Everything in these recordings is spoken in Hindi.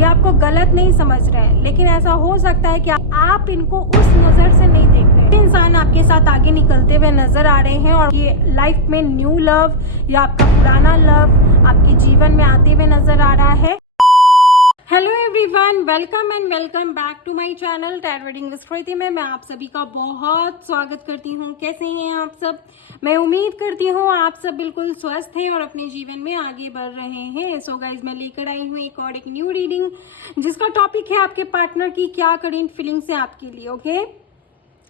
ये आपको गलत नहीं समझ रहे हैं, लेकिन ऐसा हो सकता है कि आप इनको उस नजर से नहीं देख रहे। इंसान आपके साथ आगे निकलते हुए नजर आ रहे हैं और ये लाइफ में न्यू लव या आपका पुराना लव आपके जीवन में आते हुए नजर आ रहा है। Hello everyone, welcome and welcome back to my channel tarot reading with Kriti में मैं आप सभी का बहुत स्वागत करती हूँ। कैसे हैं आप सब? मैं उम्मीद करती हूँ आप सब बिल्कुल स्वस्थ हैं और अपने जीवन में आगे बढ़ रहे हैं। सो गाइज, मैं लेकर आई हूँ एक न्यू रीडिंग जिसका टॉपिक है आपके पार्टनर की क्या करेंट फीलिंग्स है आपके लिए। ओके,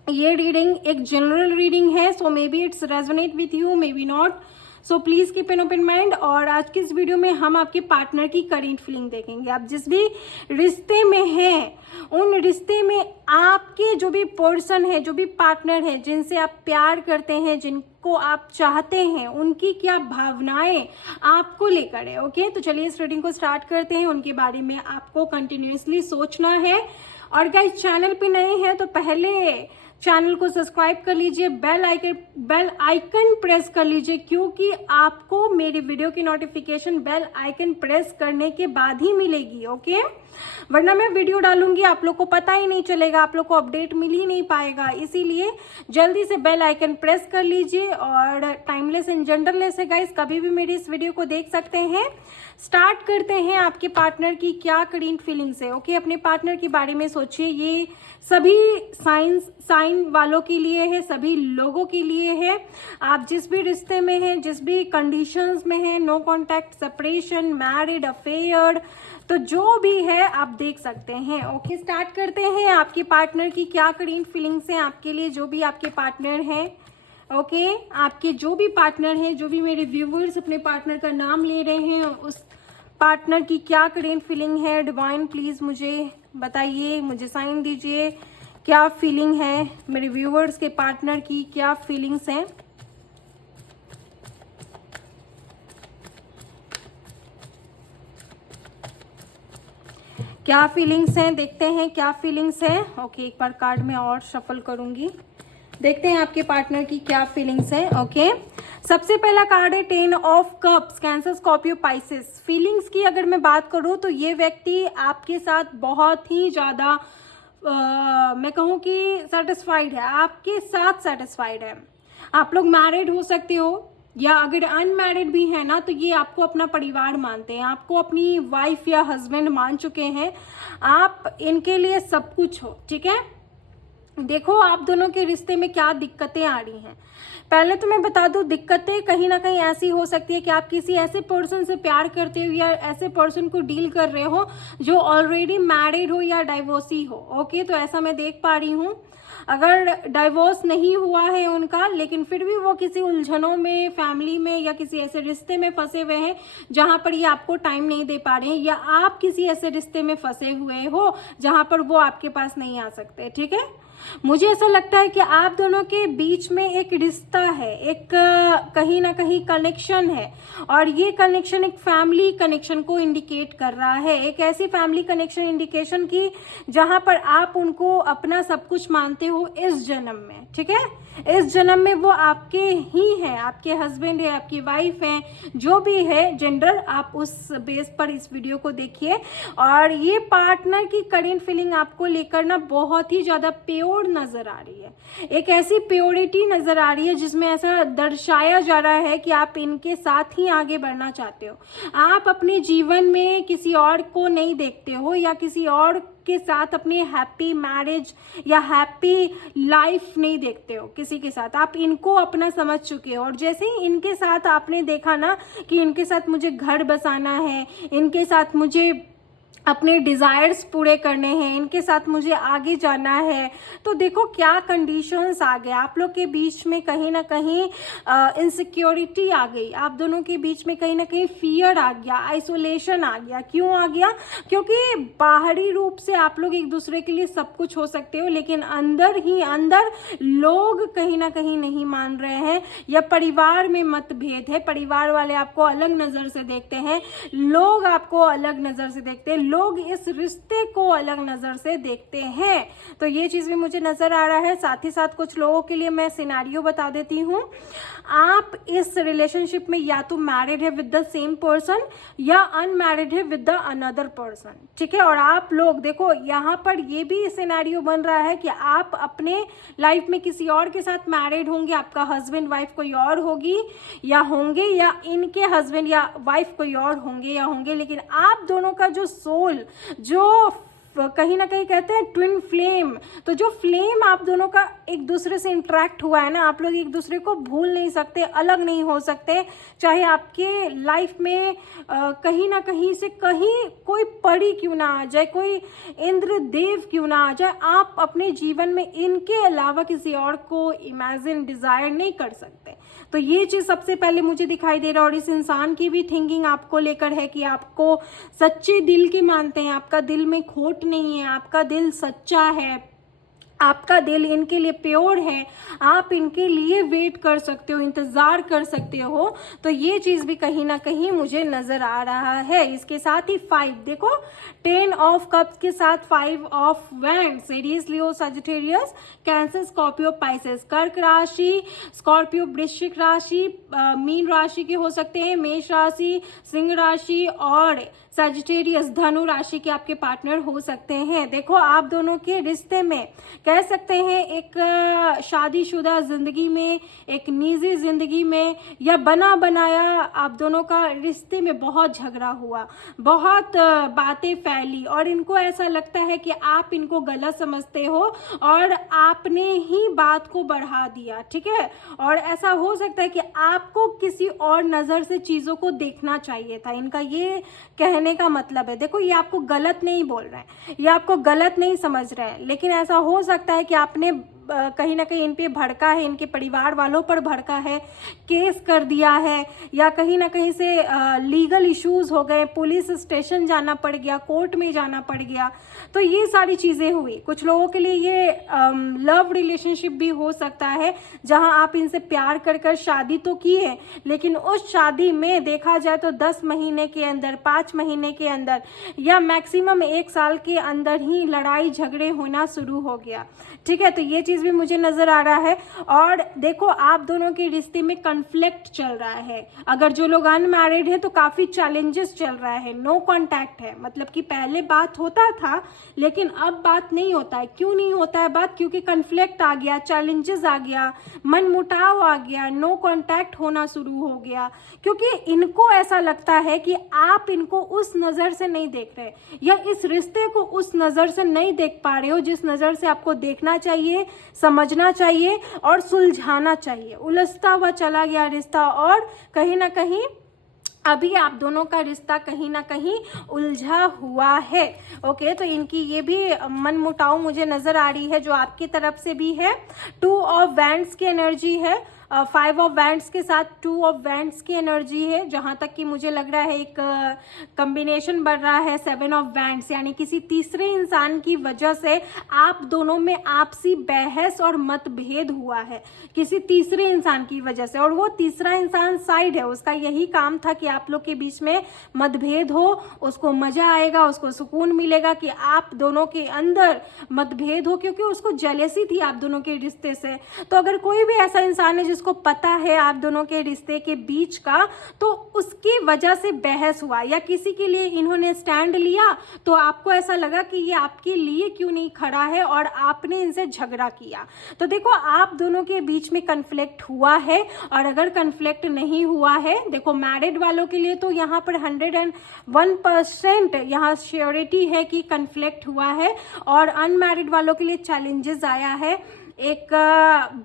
ये रीडिंग एक जनरल रीडिंग है, so maybe it's resonate with you, maybe not, so please keep an open mind. और आज की इस वीडियो में हम आपके पार्टनर की करेंट फीलिंग देखेंगे। आप जिस भी रिश्ते में हैं, उन रिश्ते में आपके जो भी पर्सन है, जो भी पार्टनर है, जिनसे आप प्यार करते हैं, जिनको आप चाहते हैं, उनकी क्या भावनाएं आपको लेकर है। ओके, तो चलिए इस रीडिंग को स्टार्ट करते हैं। उनके बारे में आपको कंटिन्यूअसली सोचना है। और गाइस, चैनल पे नए हैं तो पहले चैनल को सब्सक्राइब कर लीजिए, बेल आइकन प्रेस कर लीजिए, क्योंकि आपको मेरी वीडियो की नोटिफिकेशन बेल आइकन प्रेस करने के बाद ही मिलेगी। ओके, वरना मैं वीडियो डालूंगी आप लोग को पता ही नहीं चलेगा, आप लोग को अपडेट मिल ही नहीं पाएगा। इसीलिए जल्दी से बेल आइकन प्रेस कर लीजिए। और टाइमलेस एंड जेंडरलेस है गाइस, कभी भी मेरी इस वीडियो को देख सकते हैं। स्टार्ट करते हैं आपके पार्टनर की क्या करेंट फीलिंग्स है। ओके, अपने पार्टनर के बारे में सोचिए। ये सभी साइन वालों के लिए है, सभी लोगों के लिए है। आप जिस भी रिश्ते में हैं, जिस भी कंडीशंस में हैं, no contact, separation, married, affair, तो जो भी है आप देख सकते हैं। ओके, स्टार्ट करते हैं आपके पार्टनर की क्या करेंट फीलिंग्स हैं आपके लिए, जो भी आपके पार्टनर हैं। ओके, आपके जो भी पार्टनर हैं, जो भी मेरे व्यूवर्स अपने पार्टनर का नाम ले रहे हैं, उस पार्टनर की क्या करेंट फीलिंग है। डिवाइन प्लीज मुझे बताइए, मुझे साइन दीजिए, क्या फीलिंग है मेरे व्यूवर्स के पार्टनर की, क्या फीलिंग्स हैं। क्या फीलिंग्स हैं, देखते हैं क्या फीलिंग्स हैं। ओके, एक बार कार्ड में और शफल करूंगी, देखते हैं आपके पार्टनर की क्या फीलिंग्स हैं। ओके, सबसे पहला कार्ड है 10 of cups, cancer, Scorpio, Pisces. Feelings की अगर मैं बात करूं तो ये व्यक्ति आपके साथ बहुत ही ज्यादा मैं कहूं कि सेटिस्फाइड है, आपके साथ सेटिस्फाइड है। आप लोग मैरिड हो सकते हो या अगर अनमैरिड भी है ना, तो ये आपको अपना परिवार मानते हैं, आपको अपनी वाइफ या हस्बैंड मान चुके हैं, आप इनके लिए सब कुछ हो। ठीक है, देखो आप दोनों के रिश्ते में क्या दिक्कतें आ रही हैं। पहले तो मैं बता दूं, दिक्कतें कहीं ना कहीं ऐसी हो सकती है कि आप किसी ऐसे पर्सन से प्यार करते हो या ऐसे पर्सन को डील कर रहे हो जो ऑलरेडी मैरिड हो या डाइवोर्सी हो। ओके, तो ऐसा मैं देख पा रही हूँ। अगर डाइवोर्स नहीं हुआ है उनका, लेकिन फिर भी वो किसी उलझनों में, फैमिली में या किसी ऐसे रिश्ते में फंसे हुए हैं जहां पर ये आपको टाइम नहीं दे पा रहे हैं, या आप किसी ऐसे रिश्ते में फंसे हुए हो जहां पर वो आपके पास नहीं आ सकते। ठीक है, मुझे ऐसा लगता है कि आप दोनों के बीच में एक रिश्ता है, एक कहीं ना कहीं कनेक्शन है, और ये कनेक्शन एक फैमिली कनेक्शन को इंडिकेट कर रहा है। एक ऐसी फैमिली कनेक्शन इंडिकेशन की जहां पर आप उनको अपना सब कुछ मानते हो इस जन्म में। ठीक है, इस जन्म में वो आपके ही हैं, आपके हस्बैंड है, आपकी वाइफ है, जो भी है जेंडर, आप उस बेस पर इस वीडियो को देखिए। और ये पार्टनर की करेंट फीलिंग आपको लेकर ना बहुत ही ज्यादा प्योर नजर आ रही है, एक ऐसी प्योरिटी नजर आ रही है जिसमें ऐसा दर्शाया जा रहा है कि आप इनके साथ ही आगे बढ़ना चाहते हो। आप अपने जीवन में किसी और को नहीं देखते हो या किसी और के साथ अपने हैप्पी मैरिज या हैप्पी लाइफ नहीं देखते हो किसी के साथ, आप इनको अपना समझ चुके हो। और जैसे ही इनके साथ आपने देखा ना कि इनके साथ मुझे घर बसाना है, इनके साथ मुझे अपने डिजायर्स पूरे करने हैं, इनके साथ मुझे आगे जाना है, तो देखो क्या कंडीशंस आ गए आप लोग के बीच में। कहीं ना कहीं इनसिक्योरिटी आ गई, आप दोनों के बीच में कहीं ना कहीं फियर आ गया, आइसोलेशन आ गया। क्यों आ गया? क्योंकि बाहरी रूप से आप लोग एक दूसरे के लिए सब कुछ हो सकते हो, लेकिन अंदर ही अंदर लोग कहीं ना कहीं नहीं मान रहे हैं, या परिवार में मतभेद है, परिवार वाले आपको अलग नजर से देखते हैं, लोग आपको अलग नजर से देखते हैं, लोग इस रिश्ते को अलग नजर से देखते हैं। तो ये चीज भी मुझे नजर आ रहा है। साथ ही साथ कुछ लोगों के लिए मैं सिनेरियो बता देती हूँ। आप इस रिलेशनशिप में या तो मैरिड है विद द सेम पर्सन या अनमैरिड है विद द अनदर पर्सन, ठीक है। और आप लोग देखो यहाँ पर ये भी सिनेरियो बन रहा है कि आप अपने लाइफ में किसी और के साथ मैरिड होंगे, आपका हस्बैंड वाइफ कोई और होगी या होंगे, या इनके हस्बैंड या वाइफ कोई और होंगे या होंगे, लेकिन आप दोनों का जो सोल, जो कहीं ना कहीं कहते हैं ट्विन फ्लेम, तो जो फ्लेम आप दोनों का एक दूसरे से इंटरेक्ट हुआ है ना, आप लोग एक दूसरे को भूल नहीं सकते, अलग नहीं हो सकते। चाहे आपके लाइफ में कहीं ना कहीं से कहीं कोई परी क्यों ना आ जाए, कोई इंद्र देव क्यों ना आ जाए, आप अपने जीवन में इनके अलावा किसी और को इमेजिन, डिजायर नहीं कर सकते। तो ये चीज सबसे पहले मुझे दिखाई दे रहा है। और इस इंसान की भी थिंकिंग आपको लेकर है कि आपको सच्चे दिल की मानते हैं, आपका दिल में खोट नहीं है, आपका दिल सच्चा है, आपका दिल इनके लिए प्योर है, आप इनके लिए वेट कर सकते हो, इंतजार कर सकते हो। तो ये चीज भी कहीं ना कहीं मुझे नजर आ रहा है। इसके साथ ही 5 देखो, 10 ऑफ कप्स के साथ 5 of wands, Aries, Leo, Sagittarius, cancer, Scorpio, Pisces, कर्क राशि, स्कॉर्पियो, वृश्चिक राशि, मीन राशि के हो सकते हैं, मेष राशि, सिंह राशि और सजिटेरियस, धनु राशि के आपके पार्टनर हो सकते हैं। देखो आप दोनों के रिश्ते में कह सकते हैं एक शादीशुदा जिंदगी में, एक निजी जिंदगी में या बना बनाया आप दोनों का रिश्ते में बहुत झगड़ा हुआ, बहुत बातें फैली और इनको ऐसा लगता है कि आप इनको गलत समझते हो और आपने ही बात को बढ़ा दिया, ठीक है। और ऐसा हो सकता है कि आपको किसी और नजर से चीजों को देखना चाहिए था, इनका ये कहने का मतलब है। देखो ये आपको गलत नहीं बोल रहे हैं, ये आपको गलत नहीं समझ रहे हैं, लेकिन ऐसा हो सकता है कि आपने कहीं ना कहीं इन पे भड़का है, इनके परिवार वालों पर भड़का है, केस कर दिया है, या कहीं ना कहीं से लीगल इश्यूज हो गए, पुलिस स्टेशन जाना पड़ गया, कोर्ट में जाना पड़ गया। तो ये सारी चीजें हुई। कुछ लोगों के लिए ये लव रिलेशनशिप भी हो सकता है जहां आप इनसे प्यार कर कर शादी तो किए, लेकिन उस शादी में देखा जाए तो 10 महीने के अंदर, 5 महीने के अंदर या मैक्सिमम 1 साल के अंदर ही लड़ाई झगड़े होना शुरू हो गया, ठीक है। तो ये चीज भी मुझे नजर आ रहा है। और देखो आप दोनों के रिश्ते में कन्फ्लिक्ट चल रहा है। अगर जो लोग अनमैरिड है तो काफी चैलेंजेस चल रहा है, नो कांटेक्ट है, मतलब कि पहले बात होता था लेकिन अब बात नहीं होता है। क्यों नहीं होता है बात? क्योंकि कन्फ्लिक्ट आ गया, चैलेंजेस आ गया, मन मुटाव आ गया, नो कांटेक्ट होना शुरू हो गया, क्योंकि इनको ऐसा लगता है कि आप इनको उस नजर से नहीं देख रहे या इस रिश्ते को उस नजर से नहीं देख पा रहे हो जिस नजर से आपको देखना चाहिए, समझना चाहिए और सुलझाना चाहिए। उलझता हुआ चला गया रिश्ता और कहीं ना कहीं अभी आप दोनों का रिश्ता कहीं ना कहीं उलझा हुआ है। ओके, तो इनकी ये भी मन मुटाव मुझे नजर आ रही है जो आपकी तरफ से भी है। 2 ऑफ वैंड्स की एनर्जी है, 5 ऑफ वैंड्स के साथ 2 ऑफ वैंड्स की एनर्जी है, जहां तक कि मुझे लग रहा है एक कॉम्बिनेशन बन रहा है 7 ऑफ वैंड्स, यानी किसी तीसरे इंसान की वजह से आप दोनों में आपसी बहस और मतभेद हुआ है, किसी तीसरे इंसान की वजह से। और वो तीसरा इंसान साइड है, उसका यही काम था कि आप लोग के बीच में मतभेद हो, उसको मजा आएगा, उसको सुकून मिलेगा कि आप दोनों के अंदर मतभेद हो, क्योंकि उसको जेलेसी थी आप दोनों के रिश्ते से। तो अगर कोई भी ऐसा इंसान है जिसको पता है आप दोनों के रिश्ते के बीच का, तो उसकी वजह से बहस हुआ या किसी के लिए इन्होंने स्टैंड लिया, तो आपको ऐसा लगा कि ये आपके लिए क्यों नहीं खड़ा है और आपने इनसे झगड़ा किया। तो देखो आप दोनों के बीच में कन्फ्लिक्ट हुआ है। और अगर कन्फ्लिक्ट नहीं हुआ है, देखो मैरिड वालों के लिए तो यहाँ पर 101% यहाँ श्योरिटी है कि कन्फ्लिक्ट हुआ है, और अनमैरिड वालों के लिए चैलेंजेस आया है, एक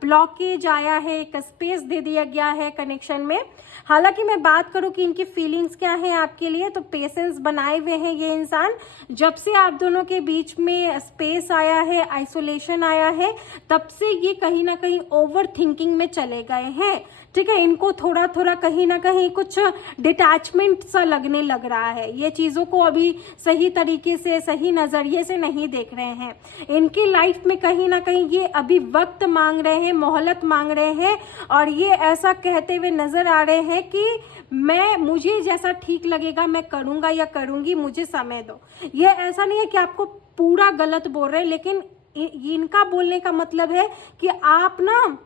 ब्लॉकेज आया है, एक स्पेस दे दिया गया है कनेक्शन में। हालांकि मैं बात करूं कि इनकी फीलिंग्स क्या है आपके लिए, तो पेशेंस बनाए हुए हैं ये इंसान। जब से आप दोनों के बीच में स्पेस आया है, आइसोलेशन आया है, तब से ये कहीं ना कहीं ओवर थिंकिंग में चले गए हैं, ठीक है। इनको थोड़ा थोड़ा कहीं ना कहीं कुछ डिटैचमेंट सा लगने लग रहा है, ये चीजों को अभी सही तरीके से, सही नजरिए से नहीं देख रहे हैं। इनकी लाइफ में कहीं ना कहीं ये अभी वक्त मांग रहे हैं, मोहलत मांग रहे हैं, और ये ऐसा कहते हुए नजर आ रहे हैं कि मुझे जैसा ठीक लगेगा मैं करूंगा या करूंगी, मुझे समय दो। ये ऐसा नहीं है कि आपको पूरा गलत बोल रहे हैं, लेकिन इनका बोलने का मतलब है कि आप ना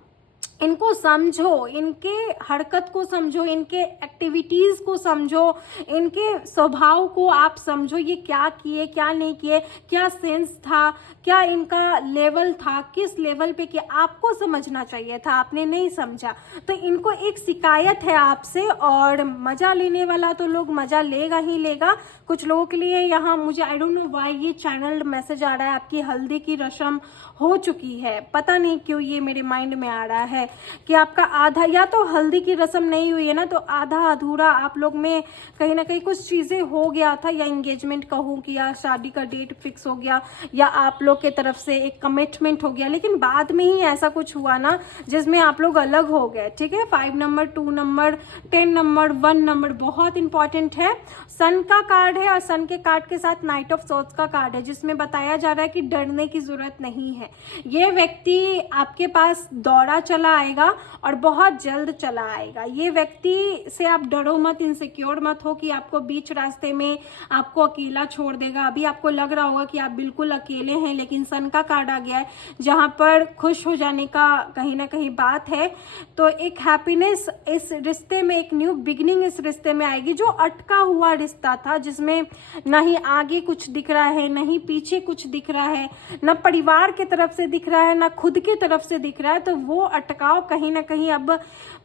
इनको समझो, इनके हरकत को समझो, इनके एक्टिविटीज को समझो, इनके स्वभाव को आप समझो, ये क्या किए क्या नहीं किए, क्या सेंस था, क्या इनका लेवल था, किस लेवल पे किया, आपको समझना चाहिए था, आपने नहीं समझा। तो इनको एक शिकायत है आपसे, और मजा लेने वाला तो लोग मजा लेगा ही लेगा। कुछ लोगों के लिए यहाँ मुझे आई डोंट नो व्हाई ये चैनल मैसेज आ रहा है, आपकी हल्दी की रस्म हो चुकी है, पता नहीं क्यों ये मेरे माइंड में आ रहा है कि आपका आधा, या तो हल्दी की रस्म नहीं हुई है ना, तो आधा अधूरा आप लोग में कहीं ना कहीं कुछ चीजें हो गया था, या एंगेजमेंट कहूँ कि या शादी का डेट फिक्स हो गया, या आप लोग के तरफ से एक कमिटमेंट हो गया, लेकिन बाद में ही ऐसा कुछ हुआ ना जिसमें आप लोग अलग हो गए। ठीक है, 5 नंबर, 2 नंबर, 10 नंबर, 1 नंबर बहुत इंपॉर्टेंट है। सन का कार्ड है, और सन के कार्ड के साथ नाइट ऑफ सोर्ड्स का कार्ड है, जिसमें बताया जा रहा है कि डरने की जरूरत नहीं है। ये व्यक्ति आपके पास दौड़ा चला आएगा, और बहुत जल्द चला आएगा। ये व्यक्ति से आप डरो मत, इनसिक्योर मत हो कि आपको बीच रास्ते में आपको अकेला छोड़ देगा। अभी आपको लग रहा होगा कि आप बिल्कुल अकेले हैं, लेकिन सन का कार्ड आ गया है जहां पर खुश हो जाने का कहीं ना कहीं बात है। तो एक हैप्पीनेस इस रिश्ते में, एक न्यू बिगिनिंग इस रिश्ते में आएगी। जो अटका हुआ रिश्ता था, जिसमें ना ही आगे कुछ दिख रहा है, ना ही पीछे कुछ दिख रहा है, ना परिवार की तरफ से दिख रहा है, ना खुद की तरफ से दिख रहा है, तो वो अटकाव कहीं ना कहीं अब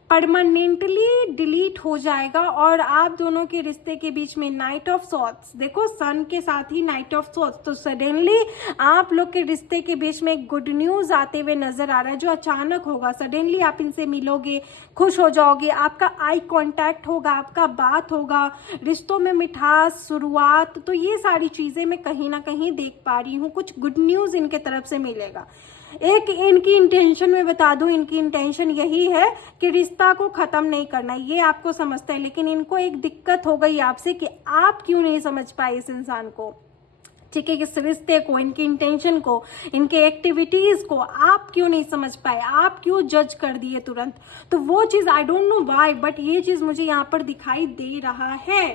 परमानेंटली डिलीट हो जाएगा। और आप दोनों के रिश्ते के बीच में नाइट ऑफ सॉर्ड्स, देखो सन के साथ ही नाइट ऑफ सॉर्ड्स, तो सडनली आप लोग के रिश्ते के बीच में एक गुड न्यूज आते हुए नजर आ रहा है, जो अचानक होगा। सडनली आप इनसे मिलोगे, खुश हो जाओगे, आपका आई कांटेक्ट होगा, आपका बात होगा, रिश्तों में मिठास, शुरुआत, तो ये सारी चीजें मैं कहीं ना कहीं देख पा रही हूँ। कुछ गुड न्यूज इनके तरफ से मिलेगा। एक इनकी इंटेंशन में बता दूं, इनकी इंटेंशन यही है कि रिश्ता को खत्म नहीं करना, ये आपको समझते हैं, लेकिन इनको एक दिक्कत हो गई आपसे कि आप क्यों नहीं समझ पाए इस इंसान को। ठीक है, इस रिश्ते को, इनकी इंटेंशन को, इनके एक्टिविटीज को आप क्यों नहीं समझ पाए, आप क्यों जज कर दिए तुरंत। तो वो चीज I don't know why, but ये चीज मुझे यहाँ पर दिखाई दे रहा है।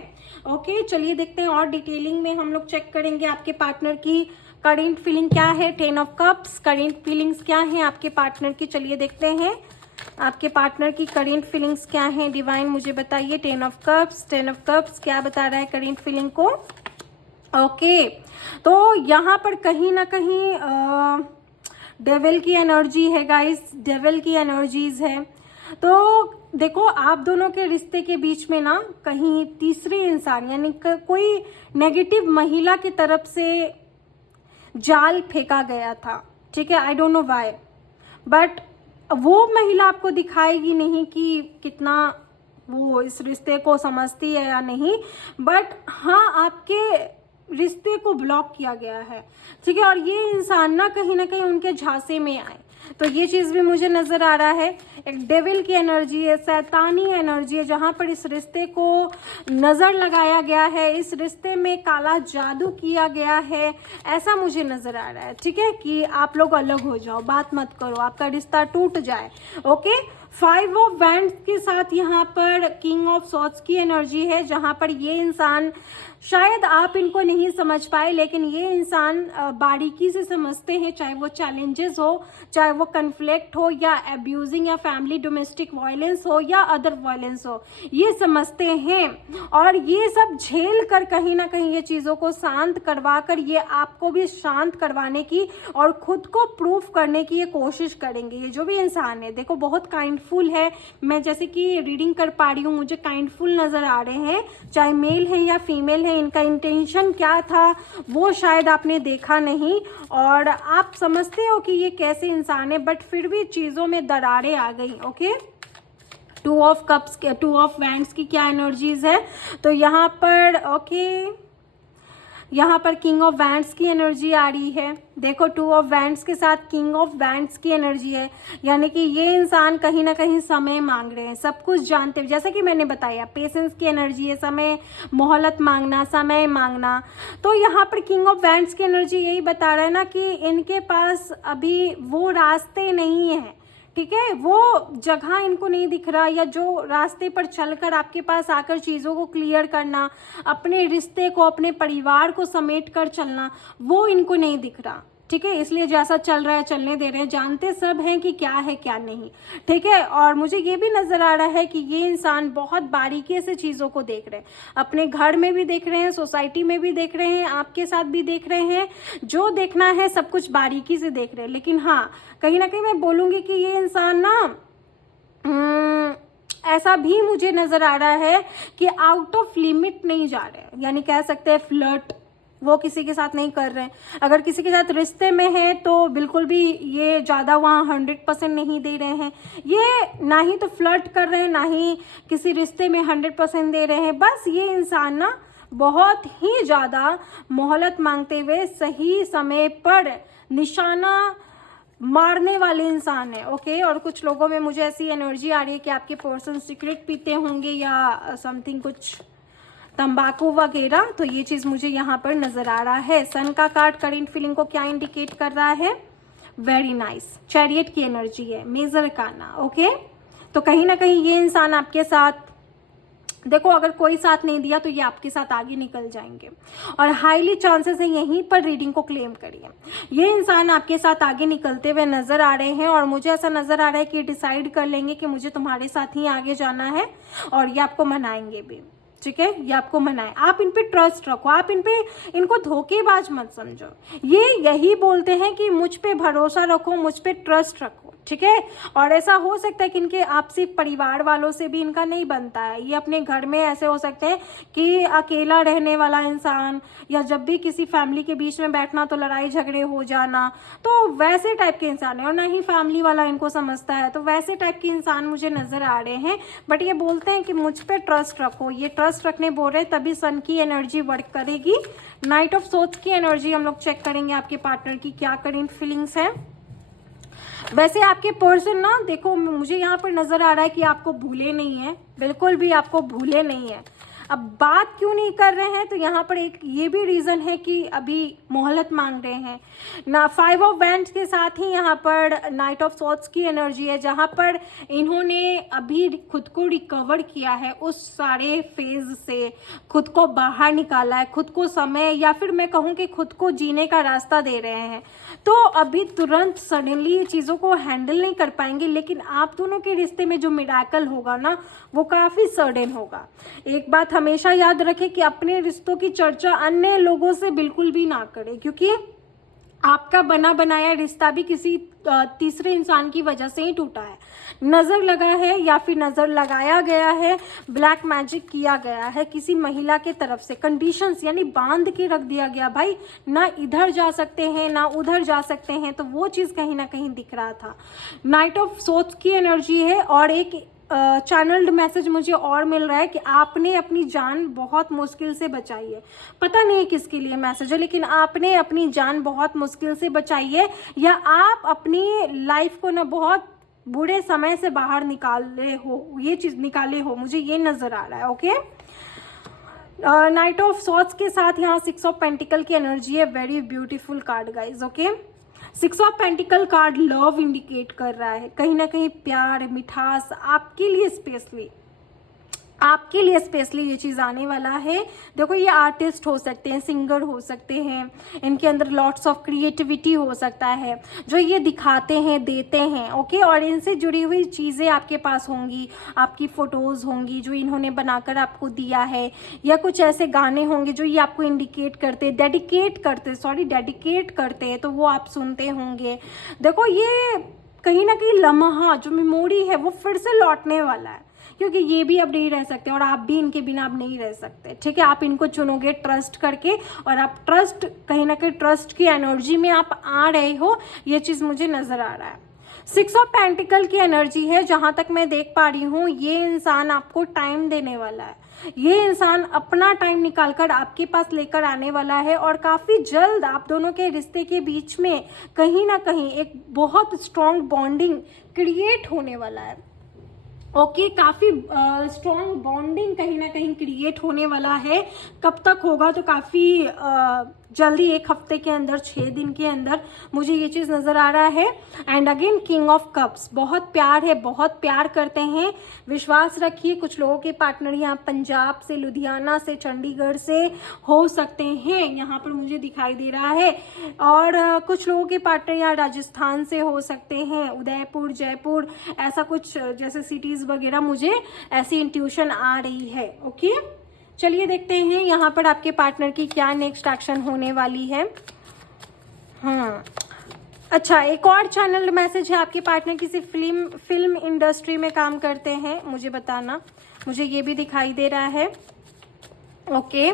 ओके, चलिए देखते हैं और डिटेलिंग में हम लोग चेक करेंगे आपके पार्टनर की करेंट फीलिंग क्या है। 10 ऑफ कप्स, करेंट फीलिंग्स क्या है आपके पार्टनर की, चलिए देखते हैं आपके पार्टनर की करेंट फीलिंग्स क्या है। डिवाइन मुझे बताइए 10 ऑफ कप्स, 10 ऑफ कप्स क्या बता रहा है करेंट फीलिंग को। ओके, तो यहाँ पर कहीं ना कहीं डेविल की एनर्जी है गाइस, डेविल की एनर्जीज है। तो देखो, आप दोनों के रिश्ते के बीच में ना कहीं तीसरे इंसान, यानी कोई नेगेटिव महिला की तरफ से जाल फेंका गया था। ठीक है, I don't know why, but वो महिला आपको दिखाएगी नहीं कि कितना वो इस रिश्ते को समझती है या नहीं, बट हाँ, आपके रिश्ते को ब्लॉक किया गया है। ठीक है, और ये इंसान ना कहीं उनके झांसे में आए, तो ये चीज भी मुझे नजर आ रहा है। एक डेविल की एनर्जी है, शैतानी एनर्जी है, जहां पर इस रिश्ते को नजर लगाया गया है, इस रिश्ते में काला जादू किया गया है, ऐसा मुझे नजर आ रहा है। ठीक है, कि आप लोग अलग हो जाओ, बात मत करो, आपका रिश्ता टूट जाए। ओके, 5 ऑफ वैंड्स के साथ यहाँ पर किंग ऑफ सॉर्ड्स की एनर्जी है, जहां पर ये इंसान, शायद आप इनको नहीं समझ पाए, लेकिन ये इंसान बारीकी से समझते हैं, चाहे वो चैलेंजेस हो, चाहे वो कन्फ्लिक्ट हो, या अब्यूजिंग या फैमिली डोमेस्टिक वायलेंस हो, या अदर वायलेंस हो, ये समझते हैं। और ये सब झेल कर कहीं ना कहीं ये चीजों को शांत करवा कर ये आपको भी शांत करवाने की और खुद को प्रूफ करने की ये कोशिश करेंगे। ये जो भी इंसान है, देखो बहुत काइंडफुल है, मैं जैसे कि रीडिंग कर पा रही हूँ, मुझे काइंडफुल नजर आ रहे हैं, चाहे मेल है या फीमेल है। इनका इंटेंशन क्या था वो शायद आपने देखा नहीं, और आप समझते हो कि ये कैसे इंसान है, बट फिर भी चीजों में दरारें आ गई। Okay, 2 of cups, 2 of wands की क्या एनर्जीज है, तो यहाँ पर ओके, यहाँ पर किंग ऑफ वैंड्स की एनर्जी आ रही है। देखो, 2 ऑफ वैंड्स के साथ किंग ऑफ वैंड्स की एनर्जी है, यानी कि ये इंसान कहीं ना कहीं समय मांग रहे हैं, सब कुछ जानते हुए, जैसा कि मैंने बताया पेशेंस की एनर्जी है, समय, मोहलत मांगना, समय मांगना। तो यहाँ पर किंग ऑफ वैंड्स की एनर्जी यही बता रहा है ना कि इनके पास अभी वो रास्ते नहीं है। ठीक है, वो जगह इनको नहीं दिख रहा, या जो रास्ते पर चलकर आपके पास आकर चीज़ों को क्लियर करना, अपने रिश्ते को, अपने परिवार को समेट कर चलना, वो इनको नहीं दिख रहा। ठीक है, इसलिए जैसा चल रहा है चलने दे रहे हैं, जानते सब हैं कि क्या है क्या नहीं। ठीक है, और मुझे ये भी नजर आ रहा है कि ये इंसान बहुत बारीकी से चीज़ों को देख रहे हैं, अपने घर में भी देख रहे हैं, सोसाइटी में भी देख रहे हैं, आपके साथ भी देख रहे हैं, जो देखना है सब कुछ बारीकी से देख रहे हैं। लेकिन हाँ, कहीं ना कहीं मैं बोलूँगी कि ये इंसान ना ऐसा भी मुझे नजर आ रहा है कि आउट ऑफ लिमिट नहीं जा रहे हैं, यानी कह सकते हैं फ्लर्ट वो किसी के साथ नहीं कर रहे हैं। अगर किसी के साथ रिश्ते में है तो बिल्कुल भी ये ज़्यादा वहाँ 100% नहीं दे रहे हैं, ये ना ही तो फ्लर्ट कर रहे हैं, ना ही किसी रिश्ते में 100% दे रहे हैं। बस ये इंसान ना बहुत ही ज़्यादा मोहलत मांगते हुए सही समय पर निशाना मारने वाले इंसान है। ओके, और कुछ लोगों में मुझे ऐसी एनर्जी आ रही है कि आपके पर्सन सिगरेट पीते होंगे या समथिंग, कुछ तंबाकू वगैरह, तो ये चीज मुझे यहाँ पर नजर आ रहा है। सन का कार्ड करेंट फीलिंग को क्या इंडिकेट कर रहा है? वेरी नाइस, चैरियट की एनर्जी है, मेजर काना। ओके, तो कहीं ना कहीं ये इंसान आपके साथ, देखो अगर कोई साथ नहीं दिया तो ये आपके साथ आगे निकल जाएंगे, और हाईली चांसेस है यहीं पर रीडिंग को क्लेम करिए। ये इंसान आपके साथ आगे निकलते हुए नजर आ रहे हैं, और मुझे ऐसा नजर आ रहा है कि डिसाइड कर लेंगे कि मुझे तुम्हारे साथ ही आगे जाना है, और ये आपको मनाएंगे भी। ठीक है, ये आपको मनाए, आप इन पे ट्रस्ट रखो, आप इनको धोखेबाज मत समझो। ये यही बोलते हैं कि मुझ पे भरोसा रखो, मुझ पे ट्रस्ट रखो। ठीक है, और ऐसा हो सकता है कि इनके आपसी परिवार वालों से भी इनका नहीं बनता है। ये अपने घर में ऐसे हो सकते हैं कि अकेला रहने वाला इंसान, या जब भी किसी फैमिली के बीच में बैठना तो लड़ाई झगड़े हो जाना, तो वैसे टाइप के इंसान है, और ना ही फैमिली वाला इनको समझता है, तो वैसे टाइप के इंसान मुझे नजर आ रहे हैं। बट ये बोलते हैं कि मुझ पे ट्रस्ट रखो, ये ट्रस्ट रखने बोल रहे हैं, तभी सन की एनर्जी वर्क करेगी। नाइट ऑफ सोर्ड्स की एनर्जी हम लोग चेक करेंगे, आपके पार्टनर की क्या करंट फीलिंग्स है। वैसे आपके पर्सन ना, देखो मुझे यहाँ पर नजर आ रहा है कि आपको भूले नहीं है, बिल्कुल भी आपको भूले नहीं है। अब बात क्यों नहीं कर रहे हैं, तो यहाँ पर एक ये भी रीजन है कि अभी मोहलत मांग रहे हैं ना। 5 ऑफ वैंड्स के साथ ही यहाँ पर नाइट ऑफ सॉर्ड्स की एनर्जी है, जहाँ पर इन्होंने अभी खुद को रिकवर किया है, उस सारे फेज से खुद को बाहर निकाला है, खुद को समय, या फिर मैं कहूँ कि खुद को जीने का रास्ता दे रहे हैं। तो अभी तुरंत सडनली चीज़ों को हैंडल नहीं कर पाएंगे, लेकिन आप दोनों के रिश्ते में जो मिराकल होगा ना, वो काफ़ी सडन होगा। एक बात हमेशा याद रखें कि अपने रिश्तों की चर्चा अन्य लोगों से बिल्कुल भी ना करें, क्योंकि आपका बना बनाया रिश्ता भी किसी तीसरे इंसान की वजह से ही टूटा है। नजर लगा है या फिर नजर लगाया गया है, ब्लैक मैजिक किया गया है किसी महिला के तरफ से, कंडीशंस यानी बांध के रख दिया गया, भाई ना इधर जा सकते हैं ना उधर जा सकते हैं, तो वो चीज कहीं ना कहीं दिख रहा था। नाइट ऑफ सोर्ड्स की एनर्जी है, और एक चैनल्ड मैसेज मुझे और मिल रहा है कि आपने अपनी जान बहुत मुश्किल से बचाई है। पता नहीं किसके लिए मैसेज है, लेकिन आपने अपनी जान बहुत मुश्किल से बचाई है, या आप अपनी लाइफ को ना बहुत बुरे समय से बाहर निकाले हो, ये चीज निकाले हो, मुझे ये नजर आ रहा है। ओके, नाइट ऑफ सॉर्ड्स के साथ यहाँ 6 ऑफ पेंटिकल की एनर्जी है, very beautiful card guys. Okay, 6 of pentacle card love indicate कर रहा है, कहीं ना कहीं प्यार, मिठास आपके लिए स्पेशली ये चीज आने वाला है। देखो ये आर्टिस्ट हो सकते हैं, सिंगर हो सकते हैं, इनके अंदर लॉट्स ऑफ क्रिएटिविटी हो सकता है जो ये दिखाते हैं, देते हैं। ओके, और इनसे जुड़ी हुई चीजें आपके पास होंगी, आपकी फोटोज होंगी जो इन्होंने बनाकर आपको दिया है, या कुछ ऐसे गाने होंगे जो ये आपको इंडिकेट करते, डेडिकेट करते हैं, तो वो आप सुनते होंगे। देखो ये कहीं ना कहीं लम्हा जो मेमोरी है वो फिर से लौटने वाला है, क्योंकि ये भी अब नहीं रह सकते, और आप भी इनके बिना अब नहीं रह सकते। ठीक है, आप इनको चुनोगे ट्रस्ट करके, और आप ट्रस्ट, कहीं ना कहीं ट्रस्ट की एनर्जी में आप आ रहे हो, ये चीज मुझे नजर आ रहा है। 6 ऑफ पेंटिकल की एनर्जी है, जहां तक मैं देख पा रही हूँ ये इंसान आपको टाइम देने वाला है, ये इंसान अपना टाइम निकालकर आपके पास लेकर आने वाला है, और काफी जल्द आप दोनों के रिश्ते के बीच में कहीं ना कहीं एक बहुत स्ट्रॉन्ग बॉन्डिंग क्रिएट होने वाला है। ओके, काफी स्ट्रॉन्ग बॉन्डिंग कहीं ना कहीं क्रिएट होने वाला है। कब तक होगा, तो काफी जल्दी, 1 हफ्ते के अंदर, 6 दिन के अंदर मुझे ये चीज़ नज़र आ रहा है। And again king of cups, बहुत प्यार है, बहुत प्यार करते हैं, विश्वास रखिए। कुछ लोगों के पार्टनर यहाँ पंजाब से, लुधियाना से, चंडीगढ़ से हो सकते हैं, यहाँ पर मुझे दिखाई दे रहा है। और कुछ लोगों के पार्टनर यहाँ राजस्थान से हो सकते हैं, उदयपुर, जयपुर, ऐसा कुछ जैसे सिटीज़ वगैरह, मुझे ऐसी इंट्यूशन आ रही है। ओके, चलिए देखते हैं यहाँ पर आपके पार्टनर की क्या नेक्स्ट एक्शन होने वाली है। हाँ, अच्छा, एक और चैनल मैसेज है, आपके पार्टनर किसी फिल्म इंडस्ट्री में काम करते हैं, मुझे बताना, मुझे ये भी दिखाई दे रहा है। Okay,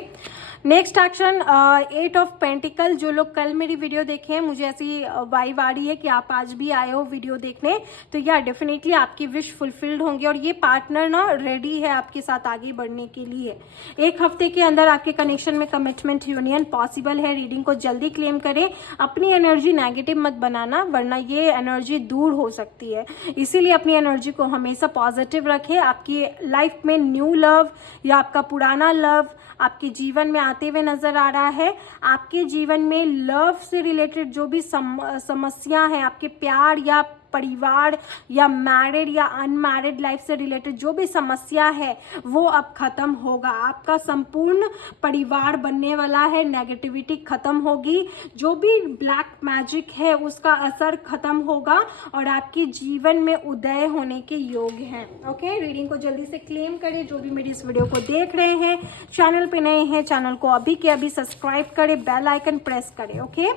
next action 8 of pentacle. जो लोग कल मेरी वीडियो देखे हैं, मुझे ऐसी वाइब आ रही है कि आप आज भी आए हो वीडियो देखने, तो या डेफिनेटली आपकी विश फुलफिल्ड होंगे और ये पार्टनर ना रेडी है आपके साथ आगे बढ़ने के लिए। 1 हफ्ते के अंदर आपके कनेक्शन में कमिटमेंट, यूनियन पॉसिबल है। रीडिंग को जल्दी क्लेम करें, अपनी एनर्जी नेगेटिव मत बनाना, वरना ये एनर्जी दूर हो सकती है। इसीलिए अपनी एनर्जी को हमेशा पॉजिटिव रखें। आपकी लाइफ में न्यू लव या आपका पुराना लव आपके जीवन में आते हुए नजर आ रहा है। आपके जीवन में लव से रिलेटेड जो भी समस्या है, आपके प्यार या परिवार या मैरिड या अनमैरिड लाइफ से रिलेटेड जो भी समस्या है, वो अब खत्म होगा। आपका संपूर्ण परिवार बनने वाला है, नेगेटिविटी खत्म होगी, जो भी ब्लैक मैजिक है उसका असर खत्म होगा और आपके जीवन में उदय होने के योग हैं। ओके, रीडिंग को जल्दी से क्लेम करें। जो भी मेरी इस वीडियो को देख रहे हैं, चैनल पे नए हैं, चैनल को अभी के अभी सब्सक्राइब करें, बेल आइकन प्रेस करें। ओके,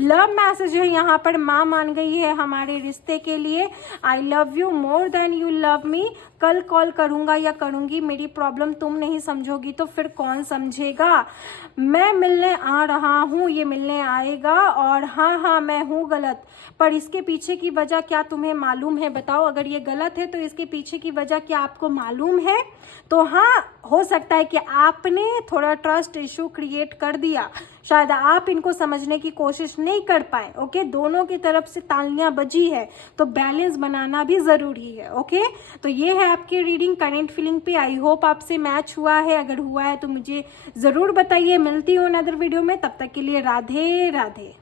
लव मैसेज है यहाँ पर, माँ मान गई है हमारे रिश्ते के लिए। I love you more than you love me. कल कॉल करूंगा या करूंगी, मेरी प्रॉब्लम तुम नहीं समझोगी तो फिर कौन समझेगा। मैं मिलने आ रहा हूँ, ये मिलने आएगा, और हाँ मैं हूँ गलत, पर इसके पीछे की वजह क्या तुम्हें मालूम है, बताओ। अगर ये गलत है तो इसके पीछे की वजह क्या आपको मालूम है? तो हाँ, हो सकता है कि आपने थोड़ा ट्रस्ट इशू क्रिएट कर दिया, शायद आप इनको समझने की कोशिश नहीं कर पाए। ओके, दोनों की तरफ से तालियां बजी है, तो बैलेंस बनाना भी जरूरी है। ओके, तो ये है आपकी रीडिंग करंट फीलिंग पे। आई होप आपसे मैच हुआ है, अगर हुआ है तो मुझे जरूर बताइए। मिलती हूँ अनदर वीडियो में, तब तक के लिए राधे राधे।